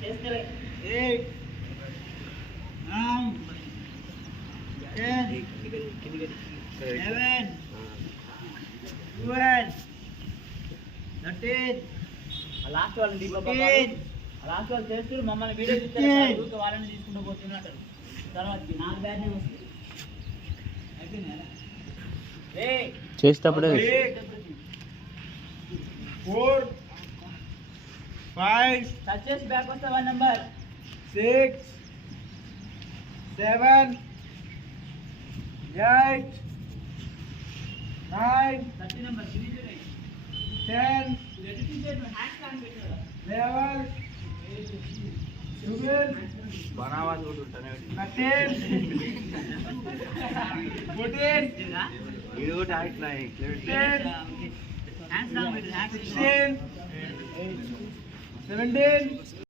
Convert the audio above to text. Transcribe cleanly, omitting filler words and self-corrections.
8 9 10 11 12 13 last వాళ్ళని last వాళ్ళు చేస్తూ మమ్మల్ని వీడియో చూస్తే వాళ్ళని తీసుకుంటూ పోతున్నట్టు తర్వాత నాకు బ్యాడ్ నేమ్ వస్తుంది చేసేటప్పుడే 4 5 టచ్ చేసి బ్యాక్ వస్తే 1 నెంబర్ 6 7 8 9 30 నెంబర్ 10 11 12 బనావాజ్ కూడా ఉంటానే 13 14 ఇది కూడా ఆయిట్లా 15 హ్యాండ్స్ డౌన్ 16 17